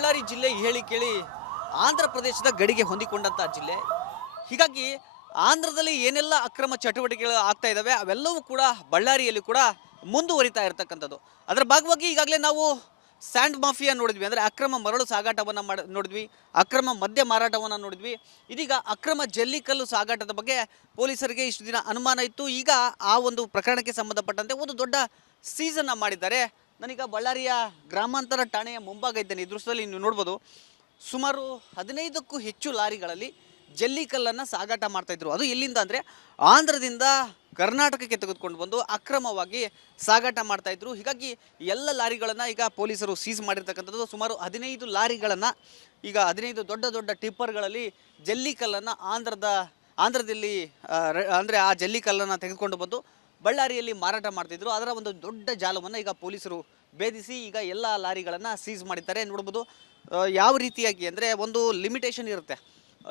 ಬಳ್ಳಾರಿ ಜಿಲ್ಲೆ ಹೇಳಿ ಕೇಳಿ ಆಂಧ್ರ ಪ್ರದೇಶದ ಗಡಿಗೆ ಹೊಂದಿಕೊಂಡಂತಹ ಜಿಲ್ಲೆ. ಹೀಗಾಗಿ ಆಂಧ್ರದಲ್ಲಿ ಏನೆಲ್ಲ ಅಕ್ರಮ ಚಟುವಟಿಕೆಗಳು ಆಗ್ತಾ ಇದ್ದಾವೆ ಅವೆಲ್ಲವೂ ಕೂಡ ಬಳ್ಳಾರಿಯಲ್ಲಿ ಕೂಡ ಮುಂದುವರಿತಾ ಇರತಕ್ಕಂಥದ್ದು. ಅದರ ಭಾಗವಾಗಿ ಈಗಾಗಲೇ ನಾವು ಸ್ಯಾಂಡ್ ಮಾಫಿಯಾ ನೋಡಿದ್ವಿ, ಅಂದರೆ ಅಕ್ರಮ ಮರಳು ಸಾಗಾಟವನ್ನು ಮಾಡ, ನೋಡಿದ್ವಿ, ಅಕ್ರಮ ಮದ್ಯ ಮಾರಾಟವನ್ನು ನೋಡಿದ್ವಿ. ಇದೀಗ ಅಕ್ರಮ ಜಲ್ಲಿಕಲ್ಲು ಸಾಗಾಟದ ಬಗ್ಗೆ ಪೊಲೀಸರಿಗೆ ಇಷ್ಟು ದಿನ ಅನುಮಾನ ಇತ್ತು. ಈಗ ಆ ಒಂದು ಪ್ರಕರಣಕ್ಕೆ ಸಂಬಂಧಪಟ್ಟಂತೆ ಒಂದು ದೊಡ್ಡ ಸೀಸನ್ನ ಮಾಡಿದ್ದಾರೆ. ನಾನೀಗ ಬಳ್ಳಾರಿಯ ಗ್ರಾಮಾಂತರ ಠಾಣೆಯ ಮುಂಭಾಗ ಇದ್ದೇನೆ ಈ ದೃಶ್ಯದಲ್ಲಿ ನೀವು ನೋಡ್ಬೋದು ಸುಮಾರು ಹದಿನೈದಕ್ಕೂ ಹೆಚ್ಚು ಲಾರಿಗಳಲ್ಲಿ ಜಲ್ಲಿಕಲ್ಲನ್ನು ಸಾಗಾಟ ಮಾಡ್ತಾ ಇದ್ರು. ಅದು ಎಲ್ಲಿಂದ ಅಂದರೆ ಆಂಧ್ರದಿಂದ ಕರ್ನಾಟಕಕ್ಕೆ ತೆಗೆದುಕೊಂಡು ಬಂದು ಅಕ್ರಮವಾಗಿ ಸಾಗಾಟ ಮಾಡ್ತಾ ಇದ್ರು. ಹೀಗಾಗಿ ಎಲ್ಲ ಲಾರಿಗಳನ್ನು ಈಗ ಪೊಲೀಸರು ಸೀಸ್ ಮಾಡಿರ್ತಕ್ಕಂಥದ್ದು ಸುಮಾರು ಹದಿನೈದು ಲಾರಿಗಳನ್ನು, ಈಗ ಹದಿನೈದು ದೊಡ್ಡ ದೊಡ್ಡ ಟಿಪ್ಪರ್ಗಳಲ್ಲಿ ಜಲ್ಲಿಕಲ್ಲನ್ನು ಆಂಧ್ರದ, ಆಂಧ್ರದಲ್ಲಿ ಅಂದರೆ ಆ ಜಲ್ಲಿಕಲ್ಲನ್ನು ತೆಗೆದುಕೊಂಡು ಬಂದು ಬಳ್ಳಾರಿಯಲ್ಲಿ ಮಾರಾಟ ಮಾಡ್ತಿದ್ರು. ಅದರ ಒಂದು ದೊಡ್ಡ ಜಾಲವನ್ನು ಈಗ ಪೊಲೀಸರು ಭೇದಿಸಿ ಈಗ ಎಲ್ಲ ಲಾರಿಗಳನ್ನು ಸೀಸ್ ಮಾಡಿದ್ದಾರೆ. ನೋಡ್ಬೋದು ಯಾವ ರೀತಿಯಾಗಿ ಅಂದರೆ ಒಂದು ಲಿಮಿಟೇಷನ್ ಇರುತ್ತೆ.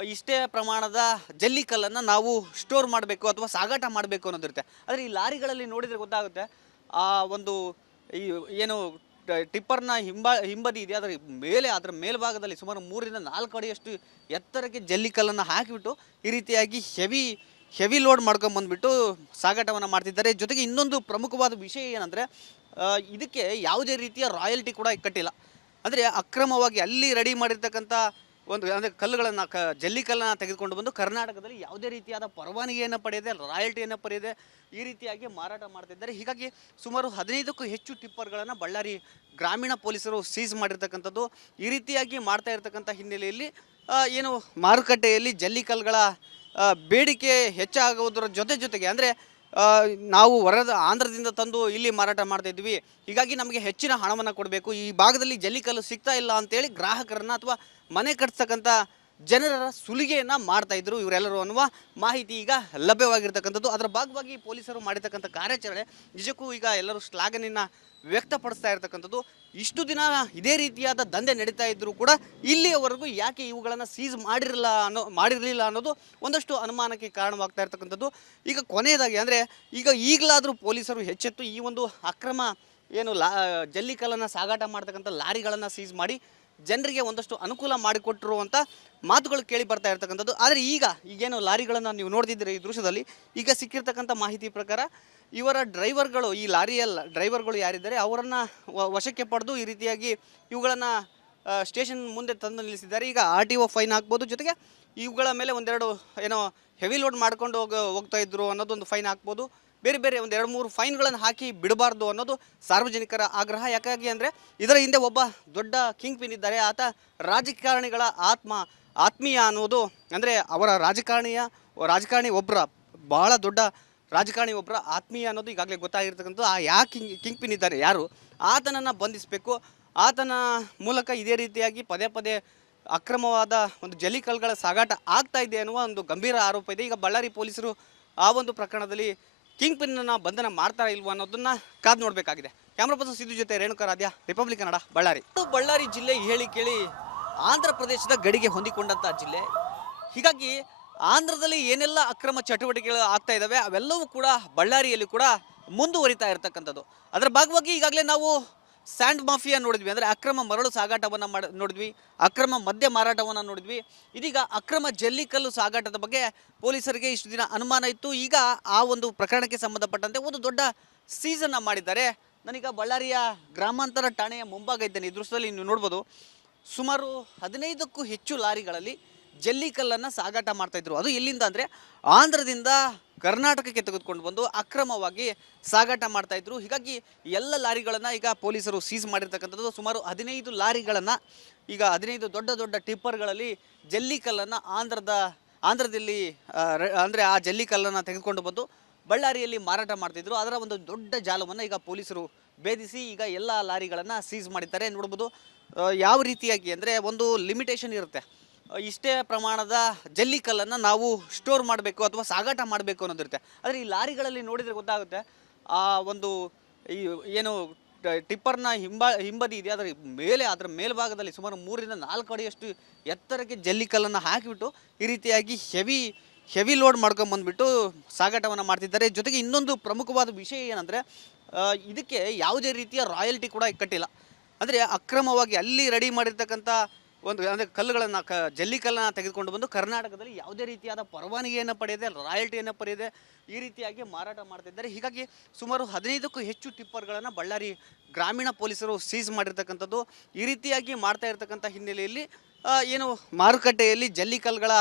ಇಷ್ಟೇ ಪ್ರಮಾಣದ ಜಲ್ಲಿಕಲ್ಲನ್ನು ನಾವು ಸ್ಟೋರ್ ಮಾಡಬೇಕು ಅಥವಾ ಸಾಗಾಟ ಮಾಡಬೇಕು ಅನ್ನೋದಿರುತ್ತೆ ಆದರೆ ಈ ಲಾರಿಗಳಲ್ಲಿ ನೋಡಿದರೆ ಗೊತ್ತಾಗುತ್ತೆ, ಆ, ಒಂದು ಈ ಏನು ಟಿಪ್ಪರ್ನ ಹಿಂಬ, ಹಿಂಬದಿ ಇದೆ. ಅದರ ಮೇಲೆ, ಅದರ ಮೇಲ್ಭಾಗದಲ್ಲಿ ಸುಮಾರು ಮೂರರಿಂದ ನಾಲ್ಕು ಅಡಿಯಷ್ಟು ಎತ್ತರಕ್ಕೆ ಜಲ್ಲಿಕಲ್ಲನ್ನು ಹಾಕಿಬಿಟ್ಟು ಈ ರೀತಿಯಾಗಿ ಹೆವಿ ಹೆವಿ ಲೋಡ್ ಮಾಡ್ಕೊಂಬಂದ್ಬಿಟ್ಟು ಸಾಗಾಟವನ್ನು ಮಾಡ್ತಿದ್ದಾರೆ. ಜೊತೆಗೆ ಇನ್ನೊಂದು ಪ್ರಮುಖವಾದ ವಿಷಯ ಏನಂದರೆ ಇದಕ್ಕೆ ಯಾವುದೇ ರೀತಿಯ ರಾಯಲ್ಟಿ ಕೂಡ ಕಟ್ಟಿಲ್ಲ. ಅಂದರೆ ಅಕ್ರಮವಾಗಿ ಅಲ್ಲಿ ರೆಡಿ ಮಾಡಿರ್ತಕ್ಕಂಥ ಒಂದು ಅಂದರೆ ಕಲ್ಲುಗಳನ್ನು ಕ ಜಲ್ಲಿಕಲ್ಲನ್ನು ತೆಗೆದುಕೊಂಡು ಬಂದು ಕರ್ನಾಟಕದಲ್ಲಿ ಯಾವುದೇ ರೀತಿಯಾದ ಪರವಾನಗಿಯನ್ನು ಪಡೆಯದೆ ರಾಯಲ್ಟಿಯನ್ನು ಪಡೆಯದೆ ಈ ರೀತಿಯಾಗಿ ಮಾರಾಟ ಮಾಡ್ತಿದ್ದಾರೆ. ಹೀಗಾಗಿ ಸುಮಾರು ಹದಿನೈದಕ್ಕೂ ಹೆಚ್ಚು ಟಿಪ್ಪರ್ಗಳನ್ನು ಬಳ್ಳಾರಿ ಗ್ರಾಮೀಣ ಪೊಲೀಸರು ಸೀಸ್ ಮಾಡಿರ್ತಕ್ಕಂಥದ್ದು. ಈ ರೀತಿಯಾಗಿ ಮಾಡ್ತಾ ಇರ್ತಕ್ಕಂಥ ಹಿನ್ನೆಲೆಯಲ್ಲಿ ಏನು ಮಾರುಕಟ್ಟೆಯಲ್ಲಿ ಜಲ್ಲಿಕಲ್ಲುಗಳ ಆ, ಬೇಡಿಕೆ ಹೆಚ್ಚಾಗುವುದರ ಜೊತೆ ಜೊತೆಗೆ ಅಂದರೆ ನಾವು ಹೊರದ ಆಂಧ್ರದಿಂದ ತಂದು ಇಲ್ಲಿ ಮಾರಾಟ ಮಾಡ್ತಾ ಇದ್ವಿ. ಹೀಗಾಗಿ ನಮಗೆ ಹೆಚ್ಚಿನ ಹಣವನ್ನು ಕೊಡಬೇಕು. ಈ ಭಾಗದಲ್ಲಿ ಜಲ್ಲಿಕಲ್ಲು ಸಿಗ್ತಾ ಇಲ್ಲ ಅಂತೇಳಿ ಗ್ರಾಹಕರನ್ನು ಅಥವಾ ಮನೆ ಕಟ್ತಕ್ಕಂಥ ಜನರ ಸುಲಿಗೆಯನ್ನು ಮಾಡ್ತಾ ಇದ್ರು ಇವರೆಲ್ಲರೂ ಅನ್ನುವ ಮಾಹಿತಿ ಈಗ ಲಭ್ಯವಾಗಿರ್ತಕ್ಕಂಥದ್ದು. ಅದರ ಭಾಗವಾಗಿ ಪೊಲೀಸರು ಮಾಡಿರ್ತಕ್ಕಂಥ ಕಾರ್ಯಾಚರಣೆ. ನಿಜಕ್ಕೂ ಈಗ ಎಲ್ಲರೂ ಶ್ಲಾಘನೆಯನ್ನು ವ್ಯಕ್ತಪಡಿಸ್ತಾ ಇರ್ತಕ್ಕಂಥದ್ದು. ಇಷ್ಟು ದಿನ ಇದೇ ರೀತಿಯಾದ ದಂಧೆ ನಡೀತಾ ಇದ್ದರೂ ಕೂಡ ಇಲ್ಲಿಯವರೆಗೂ ಯಾಕೆ ಇವುಗಳನ್ನು ಸೀಸ್ ಮಾಡಿರಲ್ಲ ಅನ್ನೋ, ಮಾಡಿರಲಿಲ್ಲ ಅನ್ನೋದು ಒಂದಷ್ಟು ಅನುಮಾನಕ್ಕೆ ಕಾರಣವಾಗ್ತಾ ಇರ್ತಕ್ಕಂಥದ್ದು. ಈಗ ಕೊನೆಯದಾಗಿ ಅಂದರೆ ಈಗ ಈಗಲಾದರೂ ಪೊಲೀಸರು ಹೆಚ್ಚೆತ್ತು ಈ ಒಂದು ಅಕ್ರಮ ಏನು ಲಾ, ಜಲ್ಲಿಕಲ್ಲನ್ನು ಸಾಗಾಟ ಮಾಡ್ತಕ್ಕಂಥ ಲಾರಿಗಳನ್ನು ಸೀಸ್ ಮಾಡಿ ಜನರಿಗೆ ಒಂದಷ್ಟು ಅನುಕೂಲ ಮಾಡಿಕೊಟ್ಟಿರುವಂಥ ಮಾತುಗಳು ಕೇಳಿ ಬರ್ತಾ ಇರ್ತಕ್ಕಂಥದ್ದು. ಆದರೆ ಈಗ ಈಗೇನು ಲಾರಿಗಳನ್ನು ನೀವು ನೋಡ್ತಿದ್ದೀರಿ ಈ ದೃಶ್ಯದಲ್ಲಿ? ಈಗ ಸಿಕ್ಕಿರ್ತಕ್ಕಂಥ ಮಾಹಿತಿ ಪ್ರಕಾರ ಇವರ ಡ್ರೈವರ್ಗಳು, ಈ ಲಾರಿಯಲ್ಲ, ಡ್ರೈವರ್ಗಳು ಯಾರಿದ್ದಾರೆ, ಅವರನ್ನು ವಶಕ್ಕೆ ಪಡೆದು ಈ ರೀತಿಯಾಗಿ ಇವುಗಳನ್ನು ಸ್ಟೇಷನ್ ಮುಂದೆ ತಂದು ನಿಲ್ಲಿಸಿದ್ದಾರೆ. ಈಗ ಆರ್ ಟಿ ಒ ಫೈನ್ ಹಾಕ್ಬೋದು. ಜೊತೆಗೆ ಇವುಗಳ ಮೇಲೆ ಒಂದೆರಡು, ಏನೋ, ಹೆವಿ ಲೋಡ್ ಮಾಡ್ಕೊಂಡು ಹೋಗ, ಹೋಗ್ತಾ ಇದ್ರು ಅನ್ನೋದೊಂದು ಫೈನ್ ಹಾಕ್ಬೋದು. ಬೇರೆ ಬೇರೆ ಒಂದು ಎರಡು ಮೂರು ಫೈನ್ಗಳನ್ನು ಹಾಕಿ ಬಿಡಬಾರ್ದು ಅನ್ನೋದು ಸಾರ್ವಜನಿಕರ ಆಗ್ರಹ. ಯಾಕಾಗಿ ಅಂದರೆ, ಇದರ ಹಿಂದೆ ಒಬ್ಬ ದೊಡ್ಡ ಕಿಂಗ್ ಪಿನ್ ಇದ್ದಾರೆ. ಆತ ರಾಜಕಾರಣಿಗಳ ಆತ್ಮ, ಆತ್ಮೀಯ ಅನ್ನೋದು, ಅಂದರೆ ಅವರ ರಾಜಕಾರಣಿಯ, ರಾಜಕಾರಣಿ ಒಬ್ಬರ ಬಹಳ ದೊಡ್ಡ ರಾಜಕಾರಣಿ ಒಬ್ಬರ ಆತ್ಮೀಯ ಅನ್ನೋದು ಈಗಾಗಲೇ ಗೊತ್ತಾಗಿರ್ತಕ್ಕಂಥದ್ದು. ಆ ಯಾ ಕಿಂಗ್ ಕಿಂಗ್ ಪಿನ್ ಇದ್ದಾರೆ. ಯಾರು? ಆತನನ್ನು ಬಂಧಿಸಬೇಕು. ಆತನ ಮೂಲಕ ಇದೇ ರೀತಿಯಾಗಿ ಪದೇ ಪದೇ ಅಕ್ರಮವಾದ ಒಂದು ಜಲಿಕಲ್ಗಳ ಸಾಗಾಟ ಆಗ್ತಾ ಇದೆ ಅನ್ನುವ ಒಂದು ಗಂಭೀರ ಆರೋಪ ಇದೆ. ಈಗ ಬಳ್ಳಾರಿ ಪೊಲೀಸರು ಆ ಒಂದು ಪ್ರಕರಣದಲ್ಲಿ ಕಿಂಗ್ ಪಿನ್ನ ಬಂಧನ ಮಾಡ್ತಾರಾ ಇಲ್ವಾ ಅನ್ನೋದನ್ನ ಕಾದು ನೋಡಬೇಕಾಗಿದೆ. ಕ್ಯಾಮ್ರಾ ಪರ್ಸನ್ ಸಿದ್ದು ಜೊತೆ ರೇಣುಕಾ ರಾಧ್ಯ, ರಿಪಬ್ಲಿಕ್ ಕನ್ನಡ, ಬಳ್ಳಾರಿ. ಬಳ್ಳಾರಿ ಜಿಲ್ಲೆ ಹೇಳಿ ಕೇಳಿ ಆಂಧ್ರ ಪ್ರದೇಶದ ಗಡಿಗೆ ಹೊಂದಿಕೊಂಡಂಥ ಜಿಲ್ಲೆ. ಹೀಗಾಗಿ ಆಂಧ್ರದಲ್ಲಿ ಏನೆಲ್ಲ ಅಕ್ರಮ ಚಟುವಟಿಕೆಗಳು ಆಗ್ತಾ ಇದ್ದಾವೆ ಅವೆಲ್ಲವೂ ಕೂಡ ಬಳ್ಳಾರಿಯಲ್ಲಿ ಕೂಡ ಮುಂದುವರಿತಾ ಇರತಕ್ಕಂಥದ್ದು. ಅದರ ಭಾಗವಾಗಿ ಈಗಾಗಲೇ ನಾವು ಸ್ಯಾಂಡ್ ಮಾಫಿಯಾ ನೋಡಿದ್ವಿ, ಅಂದರೆ ಅಕ್ರಮ ಮರಳು ಸಾಗಾಟವನ್ನು ಮಾಡ, ನೋಡಿದ್ವಿ, ಅಕ್ರಮ ಮದ್ಯ ಮಾರಾಟವನ್ನು ನೋಡಿದ್ವಿ. ಇದೀಗ ಅಕ್ರಮ ಜಲ್ಲಿಕಲ್ಲು ಸಾಗಾಟದ ಬಗ್ಗೆ ಪೊಲೀಸರಿಗೆ ಇಷ್ಟು ದಿನ ಅನುಮಾನ ಇತ್ತು. ಈಗ ಆ ಒಂದು ಪ್ರಕರಣಕ್ಕೆ ಸಂಬಂಧಪಟ್ಟಂತೆ ಒಂದು ದೊಡ್ಡ ಸೀಸನ್ನ ಮಾಡಿದ್ದಾರೆ. ನಾನೀಗ ಬಳ್ಳಾರಿಯ ಗ್ರಾಮಾಂತರ ಠಾಣೆಯ ಮುಂಭಾಗ ಇದ್ದೇನೆ. ಈ ದೃಶ್ಯದಲ್ಲಿ ನೀವು ನೋಡ್ಬೋದು, ಸುಮಾರು ಹದಿನೈದಕ್ಕೂ ಹೆಚ್ಚು ಲಾರಿಗಳಲ್ಲಿ ಜಲ್ಲಿಕಲ್ಲನ್ನು ಸಾಗಾಟ ಮಾಡ್ತಾಯಿದ್ರು ಅದು ಎಲ್ಲಿಂದ ಅಂದರೆ ಆಂಧ್ರದಿಂದ ಕರ್ನಾಟಕಕ್ಕೆ ತೆಗೆದುಕೊಂಡು ಬಂದು ಅಕ್ರಮವಾಗಿ ಸಾಗಾಟ ಮಾಡ್ತಾಯಿದ್ರು ಹೀಗಾಗಿ ಎಲ್ಲ ಲಾರಿಗಳನ್ನು ಈಗ ಪೊಲೀಸರು ಸೀಸ್ ಮಾಡಿರ್ತಕ್ಕಂಥದ್ದು ಸುಮಾರು ಹದಿನೈದು ಲಾರಿಗಳನ್ನು ಈಗ ಹದಿನೈದು ದೊಡ್ಡ ದೊಡ್ಡ ಟಿಪ್ಪರ್ಗಳಲ್ಲಿ ಜಲ್ಲಿಕಲ್ಲನ್ನು ಆಂಧ್ರದ, ಆಂಧ್ರದಲ್ಲಿ ಅಂದರೆ ಆ ಜಲ್ಲಿಕಲ್ಲನ್ನು ತೆಗೆದುಕೊಂಡು ಬಂದು ಬಳ್ಳಾರಿಯಲ್ಲಿ ಮಾರಾಟ ಮಾಡ್ತಿದ್ರು ಅದರ ಒಂದು ದೊಡ್ಡ ಜಾಲವನ್ನು ಈಗ ಪೊಲೀಸರು ಭೇದಿಸಿ ಈಗ ಎಲ್ಲ ಲಾರಿಗಳನ್ನು ಸೀಸ್ ಮಾಡಿದ್ದಾರೆ. ನೋಡ್ಬೋದು ಯಾವ ರೀತಿಯಾಗಿ ಅಂದರೆ ಒಂದು ಲಿಮಿಟೇಷನ್ ಇರುತ್ತೆ. ಇಷ್ಟೇ ಪ್ರಮಾಣದ ಜಲ್ಲಿಕಲ್ಲನ್ನು ನಾವು ಸ್ಟೋರ್ ಮಾಡಬೇಕು ಅಥವಾ ಸಾಗಾಟ ಮಾಡಬೇಕು ಅನ್ನೋದಿರುತ್ತೆ. ಆದರೆ ಈ ಲಾರಿಗಳಲ್ಲಿ ನೋಡಿದರೆ ಗೊತ್ತಾಗುತ್ತೆ, ಆ ಒಂದು ಈ ಏನು ಟಿಪ್ಪರ್ನ ಹಿಂಬ, ಹಿಂಬದಿ ಇದೆ, ಅದರ ಮೇಲೆ, ಅದರ ಮೇಲ್ಭಾಗದಲ್ಲಿ ಸುಮಾರು ಮೂರರಿಂದ ನಾಲ್ಕು ಅಡಿಯಷ್ಟು ಎತ್ತರಕ್ಕೆ ಜಲ್ಲಿಕಲ್ಲನ್ನು ಹಾಕಿಬಿಟ್ಟು ಈ ರೀತಿಯಾಗಿ ಹೆವಿ ಹೆವಿ ಲೋಡ್ ಮಾಡ್ಕೊಂಬಂದ್ಬಿಟ್ಟು ಸಾಗಾಟವನ್ನು ಮಾಡ್ತಿದ್ದಾರೆ. ಜೊತೆಗೆ ಇನ್ನೊಂದು ಪ್ರಮುಖವಾದ ವಿಷಯ ಏನಂದರೆ ಇದಕ್ಕೆ ಯಾವುದೇ ರೀತಿಯ ರಾಯಲ್ಟಿ ಕೂಡ ಕಟ್ಟಿಲ್ಲ ಅಂದರೆ ಅಕ್ರಮವಾಗಿ ಅಲ್ಲಿ ರೆಡಿ ಮಾಡಿರ್ತಕ್ಕಂಥ ಒಂದು ಅಂದರೆ ಕಲ್ಲುಗಳನ್ನು ಕ ಜಲ್ಲಿಕಲ್ಲನ್ನು ತೆಗೆದುಕೊಂಡು ಬಂದು ಕರ್ನಾಟಕದಲ್ಲಿ ಯಾವುದೇ ರೀತಿಯಾದ ಪರವಾನಗಿಯನ್ನು ಪಡೆಯದೆ, ರಾಯಲ್ಟಿಯನ್ನು ಪಡೆಯದೆ ಈ ರೀತಿಯಾಗಿ ಮಾರಾಟ ಮಾಡ್ತಿದ್ದಾರೆ ಹೀಗಾಗಿ ಸುಮಾರು ಹದಿನೈದಕ್ಕೂ ಹೆಚ್ಚು ಟಿಪ್ಪರ್ಗಳನ್ನು ಬಳ್ಳಾರಿ ಗ್ರಾಮೀಣ ಪೊಲೀಸರು ಸೀಸ್ ಮಾಡಿರ್ತಕ್ಕಂಥದ್ದು. ಈ ರೀತಿಯಾಗಿ ಮಾಡ್ತಾ ಇರತಕ್ಕಂಥ ಹಿನ್ನೆಲೆಯಲ್ಲಿ ಏನು ಮಾರುಕಟ್ಟೆಯಲ್ಲಿ ಜಲ್ಲಿ ಕಲ್ಲುಗಳ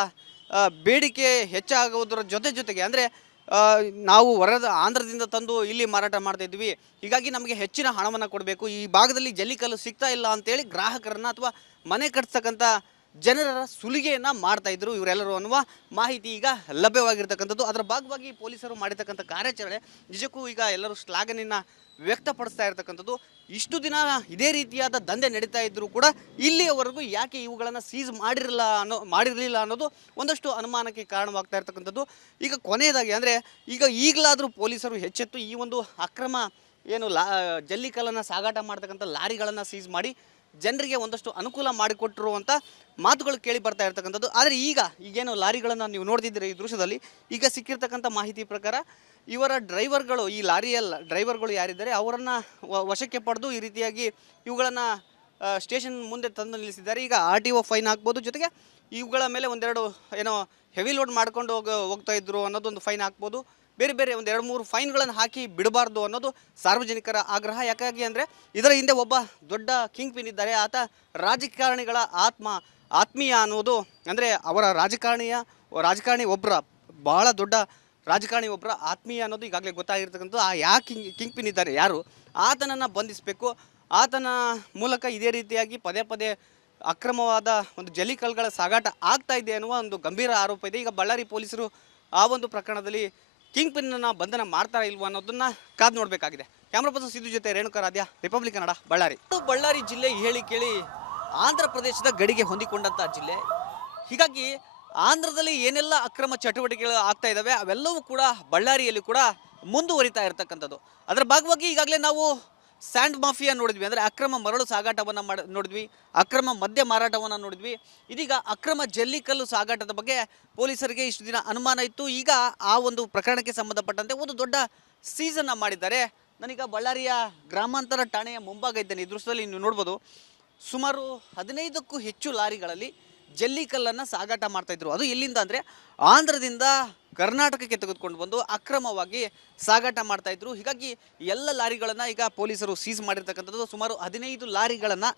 ಬೇಡಿಕೆ ಹೆಚ್ಚಾಗುವುದರ ಜೊತೆ ಜೊತೆಗೆ ಅಂದರೆ ನಾವು ಹೊರದ ಆಂಧ್ರದಿಂದ ತಂದು ಇಲ್ಲಿ ಮಾರಾಟ ಮಾಡ್ತಾ ಇದ್ವಿ ಹೀಗಾಗಿ ನಮಗೆ ಹೆಚ್ಚಿನ ಹಣವನ್ನು ಕೊಡಬೇಕು. ಈ ಭಾಗದಲ್ಲಿ ಜಲ್ಲಿಕಲ್ಲು ಸಿಗ್ತಾ ಇಲ್ಲ ಅಂತೇಳಿ ಗ್ರಾಹಕರನ್ನ ಅಥವಾ ಮನೆ ಕಟ್ತಕ್ಕಂಥ ಜನರ ಸುಲಿಗೆಯನ್ನು ಮಾಡ್ತಾ ಇದ್ರು ಇವರೆಲ್ಲರೂ ಅನ್ನುವ ಮಾಹಿತಿ ಈಗ ಲಭ್ಯವಾಗಿರ್ತಕ್ಕಂಥದ್ದು. ಅದರ ಭಾಗವಾಗಿ ಪೊಲೀಸರು ಮಾಡಿರ್ತಕ್ಕಂಥ ಕಾರ್ಯಾಚರಣೆ ನಿಜಕ್ಕೂ ಈಗ ಎಲ್ಲರೂ ಶ್ಲಾಘನೆಯನ್ನು ವ್ಯಕ್ತಪಡಿಸ್ತಾ ಇರತಕ್ಕಂಥದ್ದು. ಇಷ್ಟು ದಿನ ಇದೇ ರೀತಿಯಾದ ದಂಧೆ ನಡೀತಾ ಇದ್ದರೂ ಕೂಡ ಇಲ್ಲಿಯವರೆಗೂ ಯಾಕೆ ಇವುಗಳನ್ನು ಸೀಸ್ ಮಾಡಿರಲಿಲ್ಲ ಅನ್ನೋ, ಮಾಡಿರಲಿಲ್ಲ ಅನ್ನೋದು ಒಂದಷ್ಟು ಅನುಮಾನಕ್ಕೆ ಕಾರಣವಾಗ್ತಾ ಇರ್ತಕ್ಕಂಥದ್ದು. ಈಗ ಕೊನೆಯದಾಗಿ ಅಂದರೆ ಈಗ ಈಗಲಾದರೂ ಪೊಲೀಸರು ಹೆಚ್ಚೆತ್ತು ಈ ಒಂದು ಅಕ್ರಮ ಏನು ಲಾ ಜಲ್ಲಿಕಲ್ಲನ್ನು ಸಾಗಾಟ ಮಾಡ್ತಕ್ಕಂಥ ಲಾರಿಗಳನ್ನು ಸೀಸ್ ಮಾಡಿ ಜನರಿಗೆ ಒಂದಷ್ಟು ಅನುಕೂಲ ಮಾಡಿಕೊಟ್ಟಿರುವಂಥ ಮಾತುಗಳು ಕೇಳಿ ಬರ್ತಾ ಇರ್ತಕ್ಕಂಥದ್ದು. ಆದರೆ ಈಗ ಈಗೇನು ಲಾರಿಗಳನ್ನು ನೀವು ನೋಡ್ತಿದ್ದೀರಿ ಈ ದೃಶ್ಯದಲ್ಲಿ, ಈಗ ಸಿಕ್ಕಿರ್ತಕ್ಕಂಥ ಮಾಹಿತಿ ಪ್ರಕಾರ ಇವರ ಡ್ರೈವರ್ಗಳು, ಈ ಲಾರಿಯಲ್ಲ ಡ್ರೈವರ್ಗಳು ಯಾರಿದ್ದಾರೆ, ಅವರನ್ನು ವಶಕ್ಕೆ ಪಡೆದು ಈ ರೀತಿಯಾಗಿ ಇವುಗಳನ್ನು ಸ್ಟೇಷನ್ ಮುಂದೆ ತಂದು ನಿಲ್ಲಿಸಿದ್ದಾರೆ. ಈಗ ಆರ್ ಟಿ ಒ ಫೈನ್ ಹಾಕ್ಬೋದು. ಜೊತೆಗೆ ಇವುಗಳ ಮೇಲೆ ಒಂದೆರಡು ಏನೋ ಹೆವಿ ಲೋಡ್ ಮಾಡ್ಕೊಂಡು ಹೋಗ, ಹೋಗ್ತಾ ಇದ್ರು ಅನ್ನೋದೊಂದು ಫೈನ್ ಹಾಕ್ಬೋದು. ಬೇರೆ ಬೇರೆ ಒಂದು ಎರಡು ಮೂರು ಫೈನ್ಗಳನ್ನು ಹಾಕಿ ಬಿಡಬಾರ್ದು ಅನ್ನೋದು ಸಾರ್ವಜನಿಕರ ಆಗ್ರಹ. ಯಾಕಾಗಿ ಅಂದರೆ ಇದರ ಹಿಂದೆ ಒಬ್ಬ ದೊಡ್ಡ ಕಿಂಗ್ ಪಿನ್ ಇದ್ದಾರೆ. ಆತ ರಾಜಕಾರಣಿಗಳ ಆತ್ಮ, ಆತ್ಮೀಯ ಅನ್ನೋದು ಅಂದರೆ ಅವರ ರಾಜಕಾರಣಿಯ, ರಾಜಕಾರಣಿ ಒಬ್ಬರ ಬಹಳ ದೊಡ್ಡ ರಾಜಕಾರಣಿ ಒಬ್ಬರ ಆತ್ಮೀಯ ಅನ್ನೋದು ಈಗಾಗಲೇ ಗೊತ್ತಾಗಿರ್ತಕ್ಕಂಥದ್ದು. ಆ ಯಾ ಕಿಂಗ್ ಕಿಂಗ್ ಪಿನ್ ಇದ್ದಾರೆ ಯಾರು? ಆತನನ್ನು ಬಂಧಿಸಬೇಕು. ಆತನ ಮೂಲಕ ಇದೇ ರೀತಿಯಾಗಿ ಪದೇ ಪದೇ ಅಕ್ರಮವಾದ ಒಂದು ಜಲ್ಲಿಕಲ್ಗಳ ಸಾಗಾಟ ಆಗ್ತಾ ಇದೆ ಅನ್ನುವ ಒಂದು ಗಂಭೀರ ಆರೋಪ ಇದೆ. ಈಗ ಬಳ್ಳಾರಿ ಪೊಲೀಸರು ಆ ಒಂದು ಪ್ರಕರಣದಲ್ಲಿ ಕಿಂಗ್ ಪಿನ್ನ ಬಂಧನ ಮಾಡ್ತಾರಾ ಇಲ್ವಾ ಅನ್ನೋದನ್ನ ಕಾದು ನೋಡಬೇಕಾಗಿದೆ. ಕ್ಯಾಮ್ರಾ ಪರ್ಸನ್ ಸಿದ್ದು ಜೊತೆ ರೇಣುಕಾ ರಾಧ್ಯ ರಿಪಬ್ಲಿಕ್ ಕನ್ನಡ ಬಳ್ಳಾರಿ ಬಳ್ಳಾರಿ ಜಿಲ್ಲೆ ಹೇಳಿ ಕೇಳಿ ಆಂಧ್ರ ಪ್ರದೇಶದ ಗಡಿಗೆ ಹೊಂದಿಕೊಂಡಂಥ ಜಿಲ್ಲೆ. ಹೀಗಾಗಿ ಆಂಧ್ರದಲ್ಲಿ ಏನೆಲ್ಲ ಅಕ್ರಮ ಚಟುವಟಿಕೆಗಳು ಆಗ್ತಾ ಇದ್ದಾವೆ ಅವೆಲ್ಲವೂ ಕೂಡ ಬಳ್ಳಾರಿಯಲ್ಲಿ ಕೂಡ ಮುಂದುವರಿತಾ ಇರತಕ್ಕಂಥದ್ದು. ಅದರ ಭಾಗವಾಗಿ ಈಗಾಗಲೇ ನಾವು ಸ್ಯಾಂಡ್ ಮಾಫಿಯಾ ನೋಡಿದ್ವಿ ಅಂದರೆ ಅಕ್ರಮ ಮರಳು ಸಾಗಾಟವನ್ನು ಮಾಡ, ನೋಡಿದ್ವಿ, ಅಕ್ರಮ ಮದ್ಯ ಮಾರಾಟವನ್ನು ನೋಡಿದ್ವಿ. ಇದೀಗ ಅಕ್ರಮ ಜಲ್ಲಿಕಲ್ಲು ಸಾಗಾಟದ ಬಗ್ಗೆ ಪೊಲೀಸರಿಗೆ ಇಷ್ಟು ದಿನ ಅನುಮಾನ ಇತ್ತು. ಈಗ ಆ ಒಂದು ಪ್ರಕರಣಕ್ಕೆ ಸಂಬಂಧಪಟ್ಟಂತೆ ಒಂದು ದೊಡ್ಡ ಸೀಸನ್ನ ಮಾಡಿದ್ದಾರೆ. ನಾನೀಗ ಬಳ್ಳಾರಿಯ ಗ್ರಾಮಾಂತರ ಠಾಣೆಯ ಮುಂಭಾಗ ಇದ್ದೇನೆ. ಈ ದೃಶ್ಯದಲ್ಲಿ ನೀವು ನೋಡ್ಬೋದು, ಸುಮಾರು ಹದಿನೈದಕ್ಕೂ ಹೆಚ್ಚು ಲಾರಿಗಳಲ್ಲಿ ಜಲ್ಲಿಕಲ್ಲನ್ನು ಸಾಗಾಟ ಮಾಡ್ತಾ ಇದ್ರು. ಅದು ಎಲ್ಲಿಂದ ಅಂದರೆ ಆಂಧ್ರದಿಂದ ಕರ್ನಾಟಕಕ್ಕೆ ತೆಗೆದುಕೊಂಡು ಬಂದು ಅಕ್ರಮವಾಗಿ ಸಾಗಾಟ ಮಾಡ್ತಾ ಇದ್ರು. ಹೀಗಾಗಿ ಎಲ್ಲ ಲಾರಿಗಳನ್ನು ಈಗ ಪೊಲೀಸರು ಸೀಸ್ ಮಾಡಿರ್ತಕ್ಕಂಥದ್ದು ಸುಮಾರು ಹದಿನೈದು ಲಾರಿಗಳನ್ನು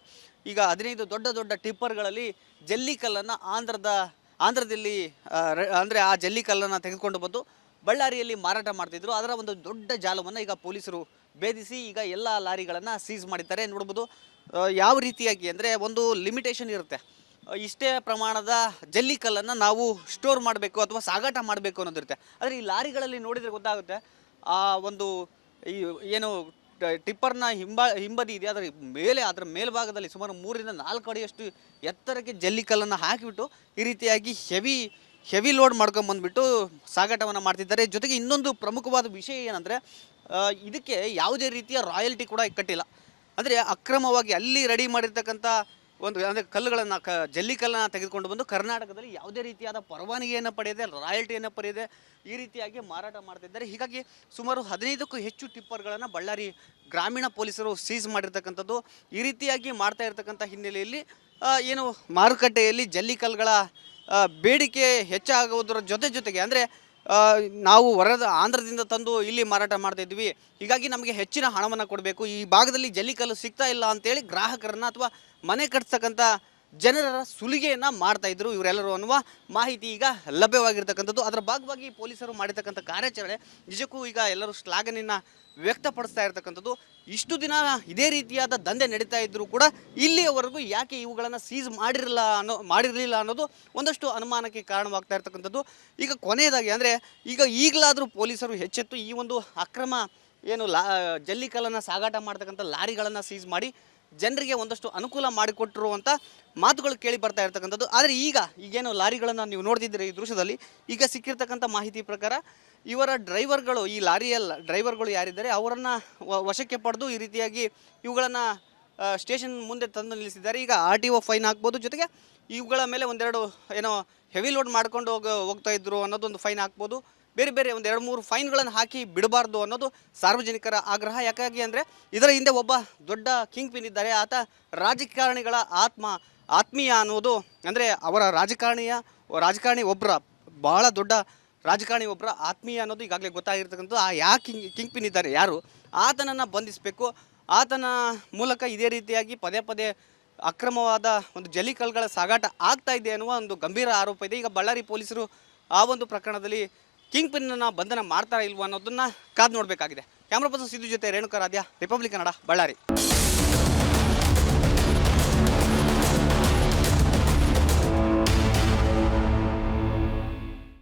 ಈಗ ಹದಿನೈದು ದೊಡ್ಡ ದೊಡ್ಡ ಟಿಪ್ಪರ್ಗಳಲ್ಲಿ ಜಲ್ಲಿಕಲ್ಲನ್ನು ಆಂಧ್ರದ, ಆಂಧ್ರದಲ್ಲಿ ಅಂದರೆ ಆ ಜಲ್ಲಿಕಲ್ಲನ್ನು ತೆಗೆದುಕೊಂಡು ಬಂದು ಬಳ್ಳಾರಿಯಲ್ಲಿ ಮಾರಾಟ ಮಾಡ್ತಿದ್ರು ಅದರ ಒಂದು ದೊಡ್ಡ ಜಾಲವನ್ನು ಈಗ ಪೊಲೀಸರು ಭೇದಿಸಿ ಈಗ ಎಲ್ಲ ಲಾರಿಗಳನ್ನು ಸೀಸ್ ಮಾಡಿದ್ದಾರೆ. ನೋಡ್ಬೋದು ಯಾವ ರೀತಿಯಾಗಿ ಅಂದರೆ ಒಂದು ಲಿಮಿಟೇಷನ್ ಇರುತ್ತೆ. ಇಷ್ಟೇ ಪ್ರಮಾಣದ ಜಲ್ಲಿಕಲ್ಲನ್ನು ನಾವು ಸ್ಟೋರ್ ಮಾಡಬೇಕು ಅಥವಾ ಸಾಗಾಟ ಮಾಡಬೇಕು ಅನ್ನೋದಿರುತ್ತೆ. ಆದರೆ ಈ ಲಾರಿಗಳಲ್ಲಿ ನೋಡಿದರೆ ಗೊತ್ತಾಗುತ್ತೆ, ಆ ಒಂದು ಈ ಏನು ಟಿಪ್ಪರ್ನ ಹಿಂಬ, ಹಿಂಬದಿ ಇದೆ, ಅದರ ಮೇಲೆ, ಅದರ ಮೇಲ್ಭಾಗದಲ್ಲಿ ಸುಮಾರು ಮೂರರಿಂದ ನಾಲ್ಕು ಅಡಿಯಷ್ಟು ಎತ್ತರಕ್ಕೆ ಜಲ್ಲಿಕಲ್ಲನ್ನು ಹಾಕಿಬಿಟ್ಟು ಈ ರೀತಿಯಾಗಿ ಹೆವಿ ಹೆವಿ ಲೋಡ್ ಮಾಡ್ಕೊಂಬಂದ್ಬಿಟ್ಟು ಸಾಗಾಟವನ್ನು ಮಾಡ್ತಿದ್ದಾರೆ. ಜೊತೆಗೆ ಇನ್ನೊಂದು ಪ್ರಮುಖವಾದ ವಿಷಯ ಏನಂದರೆ ಇದಕ್ಕೆ ಯಾವುದೇ ರೀತಿಯ ರಾಯಲ್ಟಿ ಕೂಡ ಕಟ್ಟಿಲ್ಲ. ಅಂದರೆ ಅಕ್ರಮವಾಗಿ ಅಲ್ಲಿ ರೆಡಿ ಮಾಡಿರ್ತಕ್ಕಂಥ ಒಂದು ಅಂದರೆ ಕಲ್ಲುಗಳನ್ನು ಕ ಜಲ್ಲಿಕಲ್ಲನ್ನು ತೆಗೆದುಕೊಂಡು ಬಂದು ಕರ್ನಾಟಕದಲ್ಲಿ ಯಾವುದೇ ರೀತಿಯಾದ ಪರವಾನಗಿಯನ್ನು ಪಡೆಯದೆ ರಾಯಲ್ಟಿಯನ್ನು ಪಡೆಯದೆ ಈ ರೀತಿಯಾಗಿ ಮಾರಾಟ ಮಾಡ್ತಿದ್ದಾರೆ ಹೀಗಾಗಿ ಸುಮಾರು ಹದಿನೈದಕ್ಕೂ ಹೆಚ್ಚು ಟಿಪ್ಪರ್ಗಳನ್ನು ಬಳ್ಳಾರಿ ಗ್ರಾಮೀಣ ಪೊಲೀಸರು ಸೀಸ್ ಮಾಡಿರ್ತಕ್ಕಂಥದ್ದು. ಈ ರೀತಿಯಾಗಿ ಮಾಡ್ತಾ ಇರತಕ್ಕಂಥ ಹಿನ್ನೆಲೆಯಲ್ಲಿ ಏನು ಮಾರುಕಟ್ಟೆಯಲ್ಲಿ ಜಲ್ಲಿಕಲ್ಲುಗಳ ಆ, ಬೇಡಿಕೆ ಹೆಚ್ಚಾಗುವುದರ ಜೊತೆ ಜೊತೆಗೆ ಅಂದರೆ ನಾವು ಹೊರದ ಆಂಧ್ರದಿಂದ ತಂದು ಇಲ್ಲಿ ಮಾರಾಟ ಮಾಡ್ತಾ ಇದ್ವಿ ಹೀಗಾಗಿ ನಮಗೆ ಹೆಚ್ಚಿನ ಹಣವನ್ನು ಕೊಡಬೇಕು. ಈ ಭಾಗದಲ್ಲಿ ಜಲ್ಲಿಕಲ್ಲು ಸಿಗ್ತಾ ಇಲ್ಲ ಅಂತೇಳಿ ಗ್ರಾಹಕರನ್ನ ಅಥವಾ ಮನೆ ಕಟ್ತಕ್ಕಂಥ ಜನರ ಸುಲಿಗೆಯನ್ನು ಮಾಡ್ತಾ ಇದ್ರು ಇವರೆಲ್ಲರೂ ಅನ್ನುವ ಮಾಹಿತಿ ಈಗ ಲಭ್ಯವಾಗಿರ್ತಕ್ಕಂಥದ್ದು. ಅದರ ಭಾಗವಾಗಿ ಪೊಲೀಸರು ಮಾಡಿರ್ತಕ್ಕಂಥ ಕಾರ್ಯಾಚರಣೆ ನಿಜಕ್ಕೂ ಈಗ ಎಲ್ಲರೂ ಶ್ಲಾಘನೆಯನ್ನು ವ್ಯಕ್ತಪಡಿಸ್ತಾ ಇರ್ತಕ್ಕಂಥದ್ದು. ಇಷ್ಟು ದಿನ ಇದೇ ರೀತಿಯಾದ ದಂಧೆ ನಡೀತಾ ಇದ್ದರೂ ಕೂಡ ಇಲ್ಲಿಯವರೆಗೂ ಯಾಕೆ ಇವುಗಳನ್ನು ಸೀಸ್ ಮಾಡಿರಲ್ಲ ಅನ್ನೋ, ಮಾಡಿರಲಿಲ್ಲ ಅನ್ನೋದು ಒಂದಷ್ಟು ಅನುಮಾನಕ್ಕೆ ಕಾರಣವಾಗ್ತಾ ಇರ್ತಕ್ಕಂಥದ್ದು. ಈಗ ಕೊನೆಯದಾಗಿ ಅಂದರೆ ಈಗ ಈಗಲಾದರೂ ಪೊಲೀಸರು ಹೆಚ್ಚೆತ್ತು ಈ ಒಂದು ಅಕ್ರಮ ಏನು ಲಾ ಜಲ್ಲಿಕಲ್ಲನ್ನು ಸಾಗಾಟ ಮಾಡ್ತಕ್ಕಂಥ ಲಾರಿಗಳನ್ನು ಸೀಸ್ ಮಾಡಿ ಜನರಿಗೆ ಒಂದಷ್ಟು ಅನುಕೂಲ ಮಾಡಿಕೊಟ್ಟಿರುವಂಥ ಮಾತುಗಳು ಕೇಳಿ ಬರ್ತಾ ಇರ್ತಕ್ಕಂಥದ್ದು. ಆದರೆ ಈಗ ಈಗೇನು ಲಾರಿಗಳನ್ನು ನೀವು ನೋಡ್ತಿದ್ದೀರಿ ಈ ದೃಶ್ಯದಲ್ಲಿ? ಈಗ ಸಿಕ್ಕಿರ್ತಕ್ಕಂಥ ಮಾಹಿತಿ ಪ್ರಕಾರ ಇವರ ಡ್ರೈವರ್ಗಳು, ಈ ಲಾರಿಯಲ್ಲ ಡ್ರೈವರ್ಗಳು ಯಾರಿದ್ದಾರೆ, ಅವರನ್ನು ವಶಕ್ಕೆ ಪಡೆದು ಈ ರೀತಿಯಾಗಿ ಇವುಗಳನ್ನು ಸ್ಟೇಷನ್ ಮುಂದೆ ತಂದು ನಿಲ್ಲಿಸಿದ್ದಾರೆ. ಈಗ ಆರ್ ಟಿ ಒ ಫೈನ್ ಹಾಕ್ಬೋದು. ಜೊತೆಗೆ ಇವುಗಳ ಮೇಲೆ ಒಂದೆರಡು ಏನೋ ಹೆವಿ ಲೋಡ್ ಮಾಡ್ಕೊಂಡು ಹೋಗ, ಹೋಗ್ತಾ ಇದ್ರು ಅನ್ನೋದೊಂದು ಫೈನ್ ಹಾಕ್ಬೋದು. ಬೇರೆ ಬೇರೆ ಒಂದು ಎರಡು ಮೂರು ಫೈನ್ಗಳನ್ನು ಹಾಕಿ ಬಿಡಬಾರ್ದು ಅನ್ನೋದು ಸಾರ್ವಜನಿಕರ ಆಗ್ರಹ. ಯಾಕಾಗಿ ಅಂದರೆ ಇದರ ಹಿಂದೆ ಒಬ್ಬ ದೊಡ್ಡ ಕಿಂಗ್ ಪಿನ್ ಇದ್ದಾರೆ. ಆತ ರಾಜಕಾರಣಿಗಳ ಆತ್ಮ, ಆತ್ಮೀಯ ಅನ್ನೋದು ಅಂದರೆ ಅವರ ರಾಜಕಾರಣಿಯ, ರಾಜಕಾರಣಿ ಒಬ್ಬರ ಬಹಳ ದೊಡ್ಡ ರಾಜಕಾರಣಿ ಒಬ್ಬರ ಆತ್ಮೀಯ ಅನ್ನೋದು ಈಗಾಗಲೇ ಗೊತ್ತಾಗಿರ್ತಕ್ಕಂಥದ್ದು. ಆ ಯಾ ಕಿಂಗ್ ಕಿಂಗ್ ಪಿನ್ ಇದ್ದಾರೆ ಯಾರು? ಆತನನ್ನು ಬಂಧಿಸಬೇಕು. ಆತನ ಮೂಲಕ ಇದೇ ರೀತಿಯಾಗಿ ಪದೇ ಪದೇ ಅಕ್ರಮವಾದ ಒಂದು ಜಲಿಕಲ್ಗಳ ಸಾಗಾಟ ಆಗ್ತಾ ಇದೆ ಅನ್ನುವ ಒಂದು ಗಂಭೀರ ಆರೋಪ ಇದೆ. ಈಗ ಬಳ್ಳಾರಿ ಪೊಲೀಸರು ಆ ಒಂದು ಪ್ರಕರಣದಲ್ಲಿ ಕಿಂಗ್ ಪಿನ್ನ ಬಂಧನ ಮಾಡ್ತಾರಾ ಇಲ್ವಾ ಅನ್ನೋದನ್ನ ಕಾದು ನೋಡಬೇಕಾಗಿದೆ. ಕ್ಯಾಮ್ರಾ ಪರ್ಸನ್ ಸಿದ್ದು ಜೊತೆ ರೇಣುಕರಾಧ್ಯ ರಿಪಬ್ಲಿಕ್ ಕನ್ನಡ, ಬಳ್ಳಾರಿ.